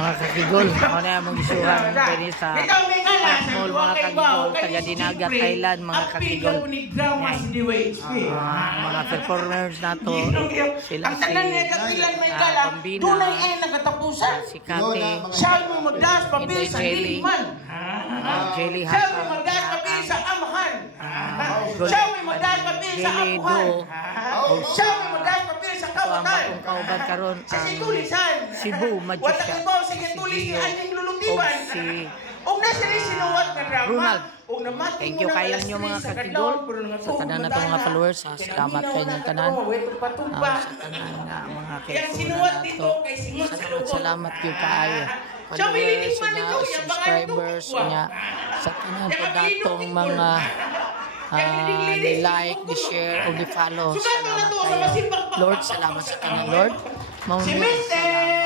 Mga kakigol, ako na yung mag-isuhan din sa Mall, mga kakigol, taga Dinagat, Thailand, mga kakigol. Mga performers na to, sila si Pambina, si Kati, Inday Jelly, Jelly Hapa, Jelly Do, ang bagong kauban karon ang Cebu Magician, si Gio, o si Ronald. Thank you kayo nyo mga kakigol sa tanan na itong mga followers. Salamat kayo ng tanan sa tanan na mga kakigol na ito. Salamat kayo kaayo followers niya, subscribers niya, sa tanan po datong mga ni-like, ni-share, o ni-follow. Salamat kayo Lord, salamat sa tanan Lord. Maunod, salamat.